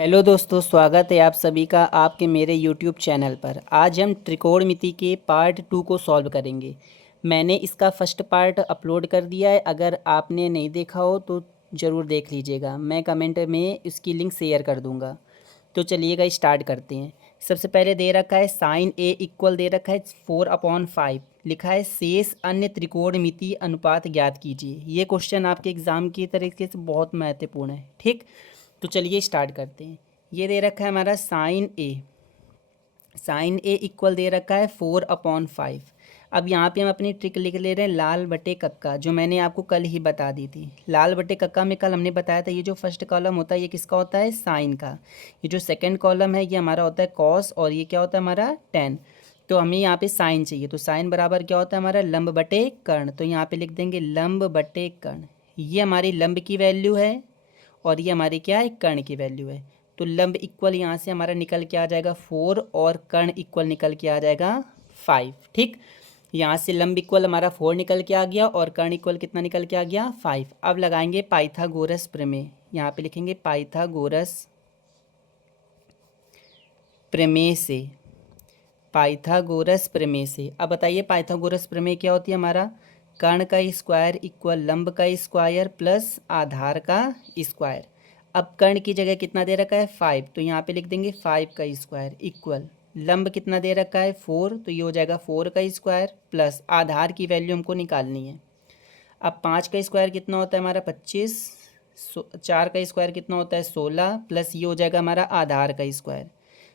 Hello दोस्तों, स्वागत है आप सभी का आपके मेरे यूट्यूब चैनल पर। आज हम त्रिकोणमिति के पार्ट 2 को सॉल्व करेंगे। मैंने इसका फर्स्ट पार्ट अपलोड कर दिया है, अगर आपने नहीं देखा हो तो ज़रूर देख लीजिएगा। मैं कमेंट में इसकी लिंक शेयर कर दूंगा। तो चलिएगा स्टार्ट करते हैं। सबसे पहले दे रखा है साइन ए इक्वल दे रखा है 4/5, लिखा है शेष अन्य त्रिकोणमिति अनुपात ज्ञात कीजिए। ये क्वेश्चन आपके एग्ज़ाम की तरीके से बहुत महत्वपूर्ण है। ठीक, तो चलिए स्टार्ट करते हैं। ये दे रखा है हमारा साइन ए इक्वल दे रखा है 4/5। अब यहाँ पे हम अपनी ट्रिक लिख ले रहे हैं लाल बटे कक्का, जो मैंने आपको कल ही बता दी थी। लाल बटे कक्का में कल हमने बताया था ये जो फर्स्ट कॉलम होता है ये किसका होता है, साइन का। ये जो सेकंड कॉलम है ये हमारा होता है कॉस, और ये क्या होता है हमारा टेन। तो हमें यहाँ पे साइन चाहिए, तो साइन बराबर क्या होता है हमारा लंब बटे कर्ण। तो यहाँ पे लिख देंगे लंब बटे कर्ण। ये हमारी लंब की वैल्यू है और ये हमारी क्या है, कर्ण की वैल्यू है। तो लंब इक्वल यहाँ से हमारा निकल के आ जाएगा 4 और कर्ण इक्वल निकल के आ जाएगा 5। ठीक, यहाँ से लंब इक्वल हमारा 4 निकल के आ गया और कर्ण इक्वल कितना निकल के आ गया, 5। अब लगाएंगे पाइथागोरस प्रमेय। यहाँ पे लिखेंगे पाइथागोरस प्रमेय से। पाइथागोरस प्रमेय से अब बताइए पाइथागोरस प्रमेय क्या होती है हमारा, कर्ण का स्क्वायर इक्वल लंब का स्क्वायर प्लस आधार का स्क्वायर। अब कर्ण की जगह कितना दे रखा है 5, तो यहाँ पे लिख देंगे 5 का स्क्वायर इक्वल लंब कितना दे रखा है 4, तो ये हो जाएगा 4 का स्क्वायर प्लस आधार की वैल्यू हमको निकालनी है। अब 5 का स्क्वायर कितना होता है हमारा 25, 4 का स्क्वायर कितना होता है 16, प्लस ये हो जाएगा हमारा आधार का स्क्वायर।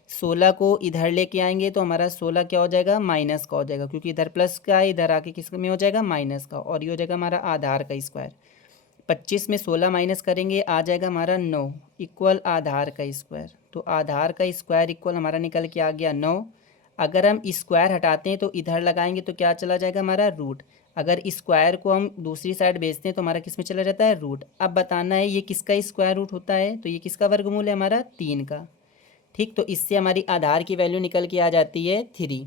16 को इधर लेके आएंगे तो हमारा 16 क्या हो जाएगा, माइनस का हो जाएगा, क्योंकि इधर प्लस का है, इधर आके किस में हो जाएगा, माइनस का। और ये हो जाएगा हमारा आधार का स्क्वायर। 25 में 16 माइनस करेंगे आ जाएगा हमारा 9 इक्वल आधार का स्क्वायर। तो आधार का स्क्वायर इक्वल हमारा निकल के आ गया 9। अगर हम स्क्वायर हटाते हैं तो इधर लगाएंगे तो क्या चला जाएगा हमारा रूट। अगर स्क्वायर को हम दूसरी साइड भेजते हैं तो हमारा किस में चला जाता है, रूट। अब बताना है ये किसका स्क्वायर रूट होता है, तो ये किसका वर्गमूल है हमारा 3 का। ठीक, तो इससे हमारी आधार की वैल्यू निकल के आ जाती है 3।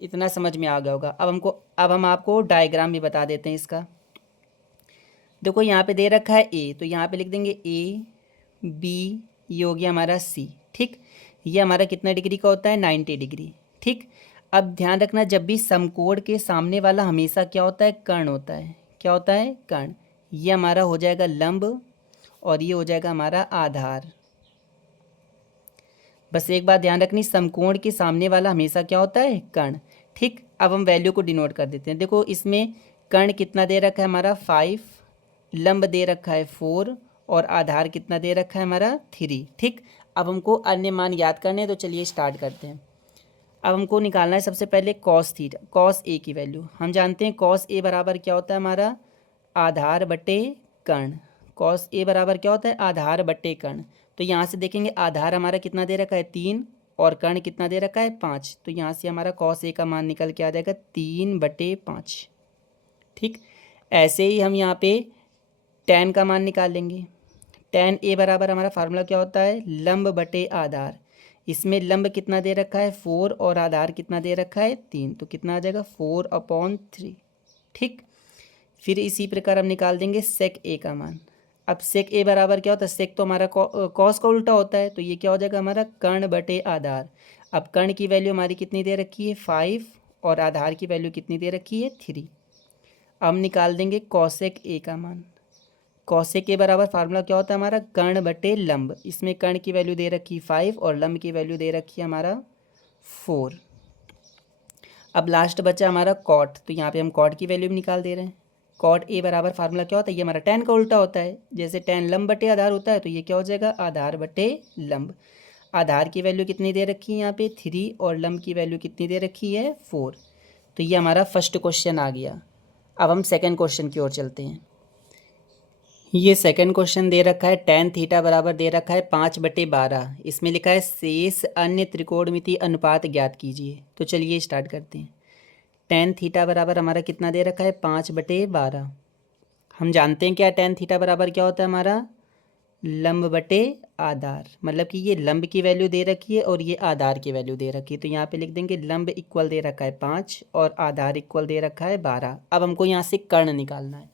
इतना समझ में आ गया होगा। अब हम आपको डायग्राम भी बता देते हैं इसका। देखो यहाँ पे दे रखा है ए, तो यहाँ पे लिख देंगे ए बी, ये हो गया हमारा सी। ठीक, ये हमारा कितना डिग्री का होता है, 90 डिग्री। ठीक, अब ध्यान रखना जब भी समकोण के सामने वाला हमेशा क्या होता है, कर्ण होता है। क्या होता है, कर्ण। ये हमारा हो जाएगा लंब और ये हो जाएगा हमारा आधार। बस एक बात ध्यान रखनी, समकोण के सामने वाला हमेशा क्या होता है, कर्ण। ठीक, अब हम वैल्यू को डिनोट कर देते हैं। देखो इसमें कर्ण कितना दे रखा है हमारा 5, लंब दे रखा है 4 और आधार कितना दे रखा है हमारा 3। ठीक, अब हमको अन्य मान याद करने हैं, तो चलिए स्टार्ट करते हैं। अब हमको निकालना है सबसे पहले कॉस थीटा, कॉस ए की वैल्यू। हम जानते हैं कॉस ए बराबर क्या होता है हमारा, आधार बटे कर्ण। कॉस ए बराबर क्या होता है, आधार बटे कर्ण। तो यहाँ से देखेंगे आधार हमारा कितना दे रखा है 3 और कर्ण कितना दे रखा है 5। तो यहाँ से हमारा कॉस ए का मान निकल के आ जाएगा 3/5। ठीक, ऐसे ही हम यहाँ पे tan का मान निकाल लेंगे। tan ए बराबर हमारा फार्मूला क्या होता है, लंब बटे आधार। इसमें लंब कितना दे रखा है 4 और आधार कितना दे रखा है 3, तो कितना आ जाएगा 4/3। ठीक, फिर इसी प्रकार हम निकाल देंगे सेक ए का मान। अब सेक ए बराबर क्या होता है, सेक तो हमारा कॉस का उल्टा होता है, तो ये क्या हो जाएगा हमारा कर्ण बटे आधार। अब कर्ण की वैल्यू हमारी कितनी दे रखी है 5 और आधार की वैल्यू कितनी दे रखी है 3। अब निकाल देंगे कॉसेक ए का मान। कॉसेक ए बराबर फार्मूला क्या होता है हमारा, कर्ण बटे लंब। इसमें कर्ण की वैल्यू दे रखी 5 और लंब की वैल्यू दे रखी है हमारा 4। अब लास्ट बचा हमारा कॉट, तो यहाँ पे हम कॉट की वैल्यू भी निकाल दे रहे हैं। कॉट ए बराबर फार्मूला क्या होता है, ये हमारा tan का उल्टा होता है। जैसे tan लंब बटे आधार होता है, तो ये क्या हो जाएगा आधार बटे लंब। आधार की वैल्यू कितनी दे रखी है यहाँ पे 3 और लंब की वैल्यू कितनी दे रखी है 4। तो ये हमारा फर्स्ट क्वेश्चन आ गया। अब हम सेकेंड क्वेश्चन की ओर चलते हैं। ये सेकंड क्वेश्चन दे रखा है tan थीटा बराबर दे रखा है 5/12। इसमें लिखा है शेष अन्य त्रिकोणमिति अनुपात ज्ञात कीजिए। तो चलिए स्टार्ट करते हैं। tan थीटा बराबर हमारा कितना दे रखा है 5/12। हम जानते हैं क्या tan थीटा बराबर क्या होता है हमारा, लंब बटे आधार। मतलब कि ये लंब की वैल्यू दे रखी है और ये आधार की वैल्यू दे रखी है। तो यहाँ पे लिख देंगे लंब इक्वल दे रखा है 5 और आधार इक्वल दे रखा है 12। अब हमको यहाँ से कर्ण निकालना है,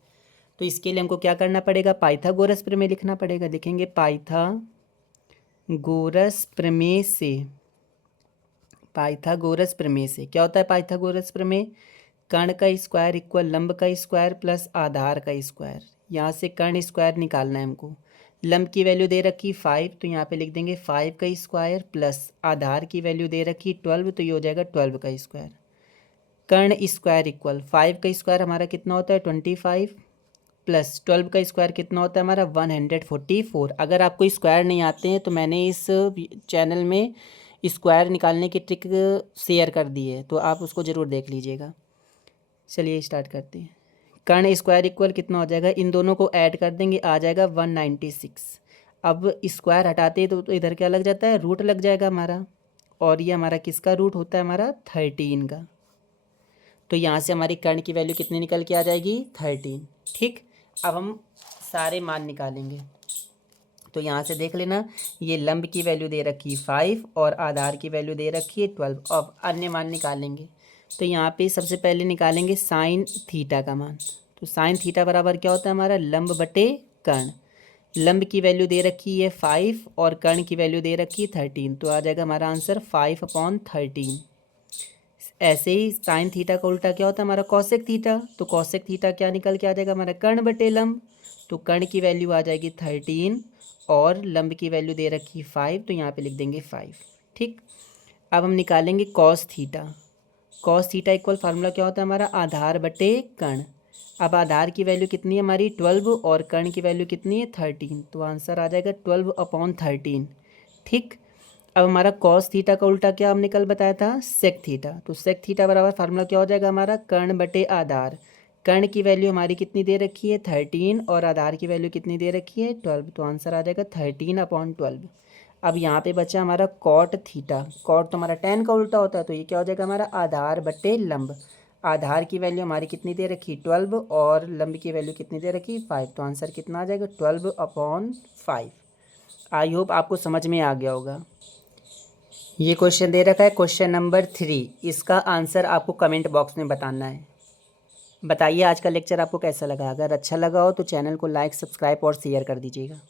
तो इसके लिए हमको क्या करना पड़ेगा, पाइथागोरस प्रमेय लिखना पड़ेगा। लिखेंगे पाइथागोरस पाइथागोरस प्रमेय से, पाइथागोरस प्रमेय से क्या होता है? पाइथागोरस प्रमेय, कर्ण का स्क्वायर इक्वल लंब का स्क्वायर प्लस आधार का स्क्वायर। यहाँ से कर्ण स्क्वायर निकालना है हमको। लंब की वैल्यू दे रखी 5, तो यहाँ पे लिख देंगे 5 का स्क्वायर प्लस आधार की वैल्यू दे रखी 12, तो ये हो जाएगा 12 का स्क्वायर। कर्ण स्क्वायर इक्वल 5 का स्क्वायर हमारा कितना होता है 25 प्लस 12 का स्क्वायर कितना होता है हमारा 144। अगर आपको स्क्वायर नहीं आते हैं तो मैंने इस चैनल में स्क्वायर निकालने की ट्रिक शेयर कर दी है, तो आप उसको ज़रूर देख लीजिएगा। चलिए स्टार्ट करते हैं। कर्ण स्क्वायर इक्वल कितना हो जाएगा, इन दोनों को ऐड कर देंगे, आ जाएगा 196। अब स्क्वायर हटाते हैं तो इधर क्या लग जाता है, रूट लग जाएगा हमारा, और ये हमारा किसका रूट होता है, हमारा 13 का। तो यहाँ से हमारी कर्ण की वैल्यू कितनी निकल के आ जाएगी 13। ठीक, अब हम सारे मान निकालेंगे। तो यहाँ से देख लेना, ये लंब की वैल्यू दे रखी 5 और आधार की वैल्यू दे रखी है 12। अब अन्य मान निकालेंगे। तो यहाँ पे सबसे पहले निकालेंगे साइन थीटा का मान। तो साइन थीटा बराबर क्या होता है हमारा, लंब बटे कर्ण। लंब की वैल्यू दे रखी है 5 और कर्ण की वैल्यू दे रखी है 13, तो आ जाएगा हमारा आंसर 5/13। ऐसे ही साइन थीटा का उल्टा क्या होता है हमारा, कॉसेक थीटा। तो कॉसेक थीटा क्या निकल के आ जाएगा हमारा, कर्ण बटे लंब। तो कर्ण की वैल्यू आ जाएगी 13 और लंब की वैल्यू दे रखी 5, तो यहाँ पे लिख देंगे 5। ठीक, अब हम निकालेंगे cos theta. Cos theta equal formula क्या होता है हमारा, आधार बटे कर्ण। अब आधार की वैल्यू कितनी है हमारी 12 और कर्ण की वैल्यू कितनी है 13, तो आंसर आ जाएगा 12/13। ठीक, अब हमारा कॉस थीटा का उल्टा क्या हमने कल बताया था, सेक थीटा। तो सेक थीटा बराबर फार्मूला क्या हो जाएगा हमारा, कर्ण बटे आधार। कर्ण की वैल्यू हमारी कितनी दे रखी है 13 और आधार की वैल्यू कितनी दे रखी है 12, तो आंसर आ जाएगा 13/12। अब यहाँ पे बचा हमारा कॉट थीटा। कॉट तो हमारा tan का उल्टा होता है, तो ये क्या हो जाएगा हमारा, आधार बटे लंब। आधार की वैल्यू हमारी कितनी दे रखी 12 और लंब की वैल्यू कितनी दे रखी 5, तो आंसर कितना आ जाएगा 12/5। आई होप आपको समझ में आ गया होगा। ये क्वेश्चन दे रखा है क्वेश्चन नंबर 3, इसका आंसर आपको कमेंट बॉक्स में बताना है। बताइए आज का लेक्चर आपको कैसा लगा। अगर अच्छा लगा हो तो चैनल को लाइक, सब्सक्राइब और शेयर कर दीजिएगा।